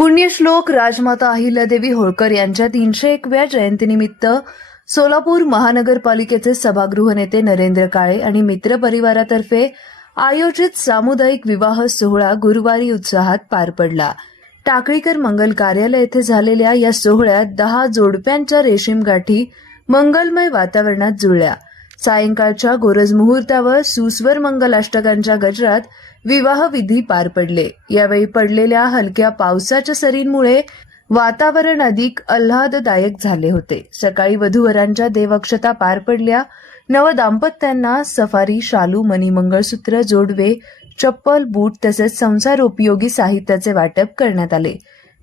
पुण्यश्लोक राजमाता अहिल्यादेवी होळकर यांच्या 301व्या जयंतीनिमित्त सोलापूर महानगरपालिकेचे सभागृह नेते नरेंद्र काळे आणि मित्र परिवारातर्फे आयोजित सामुदायिक विवाह सोहळा गुरुवारी उत्साहात पार पडला। टाकळीकर मंगल कार्यालय येथे झालेल्या या सोहळ्यात 10 जोडप्यांच्या रेशीम गाठी मंगलमय वातावरणात जुळल्या। सायंकाळच्या गोरज मुहूर्तावर सुस्वर मंगलाष्टकांच्या गजरात विवाह विधी पार पडले। यावेळी पडलेल्या हलक्या पावसाच्या सरींमुळे वातावरण अधिक आल्हाददायक झाले होते। सकाळी वधूवरांच्या देवक्षता पार पडल्या। नवदाम्पत्यांना सफारी, शालू, मणी, मंगळसूत्र, जोडवे, चप्पल, बूट तसेच संसारोपयोगी साहित्याचे वाटप करण्यात आले।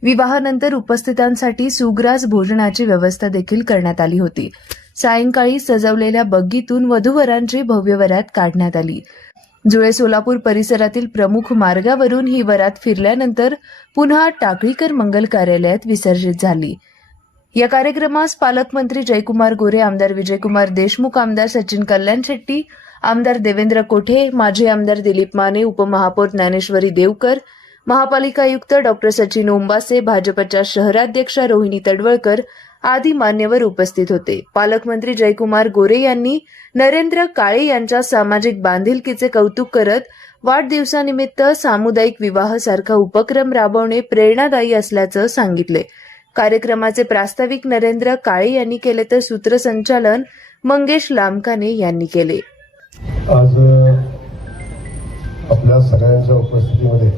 विवाहानंतर उपस्थितांसाठी सुग्रास भोजनाची व्यवस्था देखील करण्यात आली होती। सायंकाळी सजवलेल्या बग्गीतून वधूवरांची भव्य वरात काढण्यात आली। जुळे सोलापूर परिसरातील प्रमुख मार्गावरून ही वरात फिरल्यानंतर पुन्हा टाकळीकर मंगल कार्यालयात विसर्जित झाली। या कार्यक्रमास पालकमंत्री जयकुमार गोरे, आमदार विजयकुमार देशमुख, आमदार सचिन कल्याण शेट्टी, आमदार देवेंद्र कोठे, माजी आमदार दिलीप माने, उपमहापौर ज्ञानेश्वरी देवकर, महापालिका आयुक्त डॉ सचिन ओंबासे, भाजपच्या शहराध्यक्षा रोहिणी तडवळकर आदी मान्यवर उपस्थित होते। पालकमंत्री जयकुमार गोरे यांनी नरेंद्र काळे यांच्या सामाजिक बांधिलकीचे कौतुक करत वाढदिवसानिमित्त सामुदायिक विवाहासारखा उपक्रम राबवणे प्रेरणादायी असल्याचं सांगितले। कार्यक्रमाचे प्रास्ताविक नरेंद्र काळे यांनी केले तर सूत्रसंचालन मंगेश लामकाने यांनी केले। आज आपल्या सगळ्यांच्या उपस्थितीमध्ये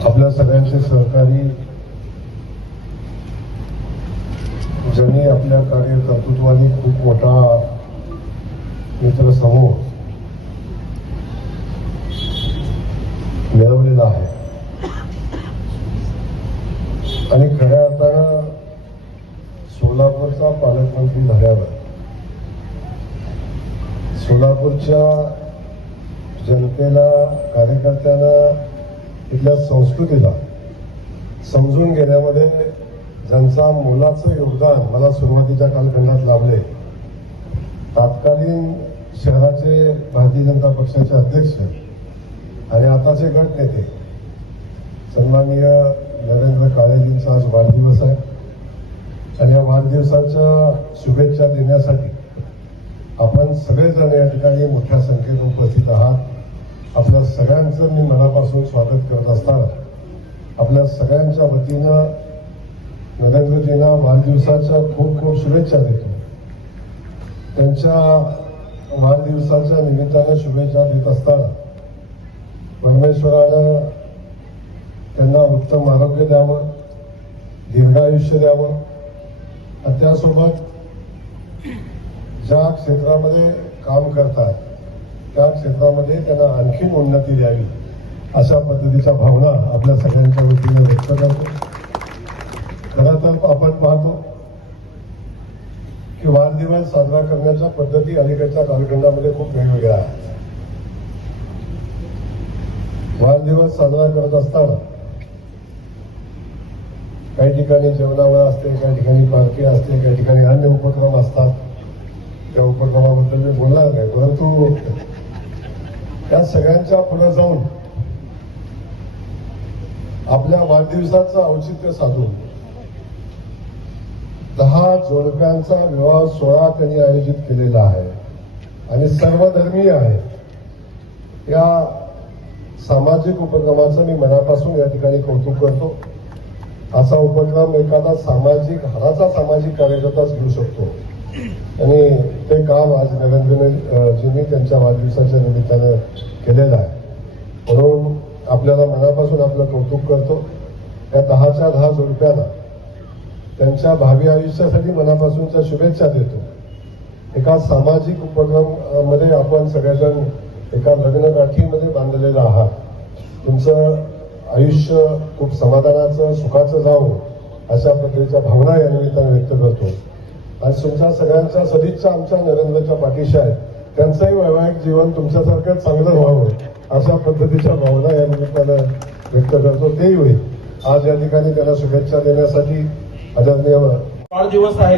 आपल्या सगळ्यांचे सहकारी ज्यांनी आपल्या कार्यकर्तृत्वाने खूप मोठा मित्रसमूह मिळवलेला आहे आणि खऱ्या अर्थानं सोलापूरचा पालकमंत्री झाल्यावर सोलापूरच्या जनतेला, कार्यकर्त्यांना, इथल्या संस्कृतीला समजून घेण्यामध्ये ज्यांचा मोलाचं योगदान मला सुरुवातीच्या कालखंडात लाभले, तत्कालीन शहराचे भारतीय जनता पक्षाचे अध्यक्ष आणि आताचे गट नेते सन्माननीय नरेंद्र काळेजींचा आज वाढदिवस आहे आणि या वाढदिवसाच्या शुभेच्छा देण्यासाठी आपण सगळेजण या ठिकाणी मोठ्या संख्येने उपस्थित आहात। आपल्या सगळ्यांचं मी मनापासून स्वागत करत असताना आपल्या सगळ्यांच्या वतीनं नरेंद्रजींना वाढदिवसाच्या खूप खूप शुभेच्छा देतो। त्यांच्या वाढदिवसाच्या निमित्तानं शुभेच्छा देत असताना परमेश्वरानं त्यांना उत्तम आरोग्य द्यावं, दीर्घायुष्य द्यावं आणि त्यासोबत ज्या क्षेत्रामध्ये काम करतात त्या क्षेत्रामध्ये त्यांना आणखीन उन्नती द्यावी अशा पद्धतीच्या भावना आपल्या सगळ्यांच्या वतीने व्यक्त करतो। खरं तर आपण पाहतो की वाढदिवस साजरा करण्याच्या पद्धती अलीकडच्या कालखंडामध्ये खूप वेगवेगळ्या आहेत। वाढदिवस साजरा करत असताना काही ठिकाणी जेवणावळ असते, काही ठिकाणी पार्टी असते, काही ठिकाणी अन्य उपक्रम असतात। त्या उपक्रमाबद्दल मी बोलणार नाही, परंतु त्या सगळ्यांच्या पुढे जाऊन आपल्या वाढदिवसाचं औचित्य साधून 10 जोडप्यांचा विवाह सोहळा त्यांनी आयोजित केलेला आहे आणि सर्वधर्मीय आहे। या सामाजिक उपक्रमाचं मी मनापासून या ठिकाणी कौतुक करतो। असा उपक्रम एखादा हाडाचा सामाजिक कार्यकर्ताच घेऊ शकतो आणि ते काम आज नरेंद्रजींनी त्यांच्या वाढदिवसाच्या निमित्तानं केलेलं आहे। म्हणून आपल्याला मनापासून आपलं कौतुक करतो। या 10च्या 10 जोडप्यांना त्यांच्या भावी आयुष्यासाठी मनापासूनच्या शुभेच्छा देतो। एका सामाजिक उपक्रम मध्ये आपण सगळेजण एका लग्नगाठीमध्ये बांधलेलं आहात। तुमचं आयुष्य खूप समाधानाचं, सुखाचं जावं अशा पद्धतीच्या भावना या निमित्ताने व्यक्त करतो आणि तुमच्या सगळ्यांच्या सदिच्छा आमच्या नरेंद्रच्या पाठीशी आहेत। त्यांचंही वैवाहिक जीवन तुमच्यासारखं चांगलं व्हावं अशा पद्धतीच्या भावना या निमित्तानं व्यक्त करतो। तेही होईल। आज या ठिकाणी त्यांना शुभेच्छा देण्यासाठी आदरणीय वाढदिवस आहे,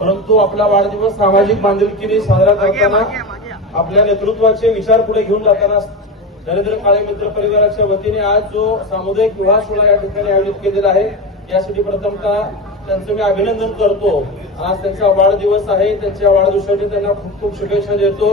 परंतु आपला वाढदिवस सामाजिक बांधिलकीने साजरा करताना आपल्या नेतृत्वाचे विचार पुढे घेऊन जाताना नरेंद्र काळे मित्र परिवाराच्या वतीने आज जो सामुदायिक विवाह सोहळा या ठिकाणी आयोजित केलेला आहे यासाठी प्रथमतः त्यांचं मी अभिनंदन करतो. आज त्यांचा वाढदिवस आहे. त्यांच्या वाढदिवसासाठी त्यांना खूप खूप शुभेच्छा देतो.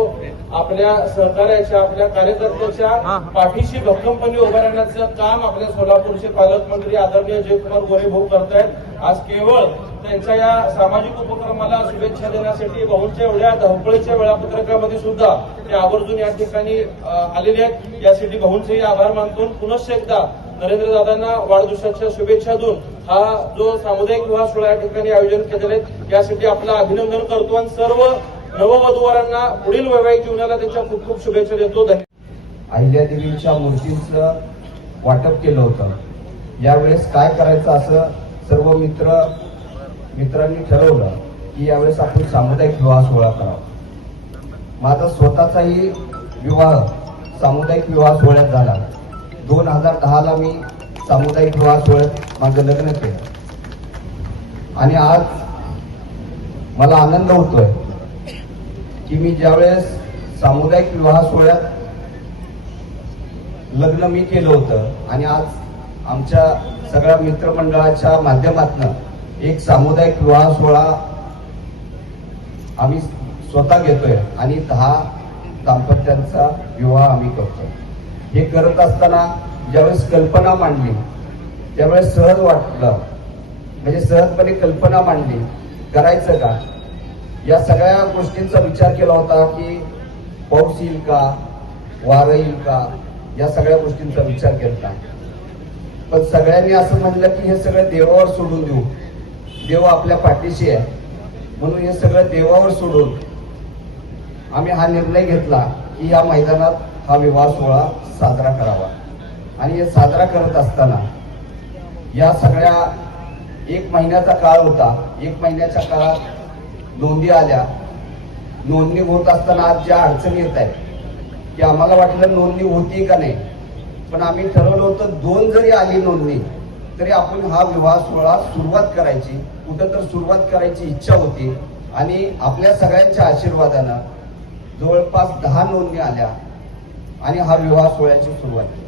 आपल्या सहकार्याच्या आपल्या कार्यकर्त्याच्या पाठीशी भक्कमपणे उभं राहण्याचं काम आपल्या सोलापूरचे पालकमंत्री आदरणीय जयकुमार गोरे भाऊ करतायत. आज केवळ त्यांच्या या सामाजिक उपक्रमाला शुभेच्छा देण्यासाठी भाऊंच्या एवढ्या धावपळीच्या वेळापत्रकामध्ये सुद्धा ते आवर्जून या ठिकाणी आलेले आहेत. यासाठी भाऊंचेही आभार मानतो. पुनश्च एकदा नरेंद्र दादांना वाढदिवसाच्या शुभेच्छा देऊन हा जो सामुदायिक विवाह सोहळा या ठिकाणी आयोजन केलेले आहेत यासाठी आपलं अभिनंदन करतो आणि सर्व नववधूवरांना पुढील वैवाहिक जीवनाला त्यांच्या खूप खूप शुभेच्छा देतो. धन्यवाद. अहिल्यादेवीच्या मूर्तींचं वाटप केलं होतं. यावेळेस काय करायचं असं सर्व मित्रांनी ठरवलं की यावेळेस आपण सामुदायिक विवाह सोहळा करावा. माझा स्वतःचाही विवाह सामुदायिक विवाह सोहळ्यात झाला. 2010ला मी सामुदायिक विवाह सोहळ्यात माझं लग्न केलं आणि आज मला आनंद होतोय की मी ज्यावेळेस सामुदायिक विवाह सोहळ्यात लग्न मी केलं होतं आणि आज आमच्या सगळ्या मित्रमंडळाच्या माध्यमातून एक सामुदायिक विवाह सोहळा आम्ही स्वतः घेतोय आणि 10 दाम्पत्यांचा विवाह आम्ही करतोय. हे करत असताना ज्यावेळेस कल्पना मांडली त्यावेळेस सहज वाटलं, म्हणजे सहजपणे कल्पना मांडली करायचं का. या सगळ्या गोष्टींचा विचार केला होता की पाऊस येईल का, वारं येईल का, या सगळ्या गोष्टींचा विचार केला. पण सगळ्यांनी असं म्हणलं की हे सगळं देवावर सोडून देऊ, देव आपल्या पाठीशी आहे, म्हणून हे सगळं देवावर सोडून आम्ही हा निर्णय घेतला की या मैदानात हा विवाह सोहळा साजरा करावा. आणि हे साजरा करत असताना या सगळ्या 1 महिन्याचा काळ होता. 1 महिन्याच्या काळात नोंदी आल्या. नोंदणी होत असताना आज ज्या अडचणी येत आहेत की आम्हाला वाटलं नोंदणी होती का नाही, पण आम्ही ठरवलं होतं 2 जरी आली नोंदणी तरी आपण हा विवाह सोहळा सुरुवात करायची, कुठं तर सुरुवात करायची इच्छा होती. आणि आपल्या सगळ्यांच्या आशीर्वादानं जवळपास 10 नोंदणी आल्या आणि हा विवाह सोहळ्याची सुरुवात केली.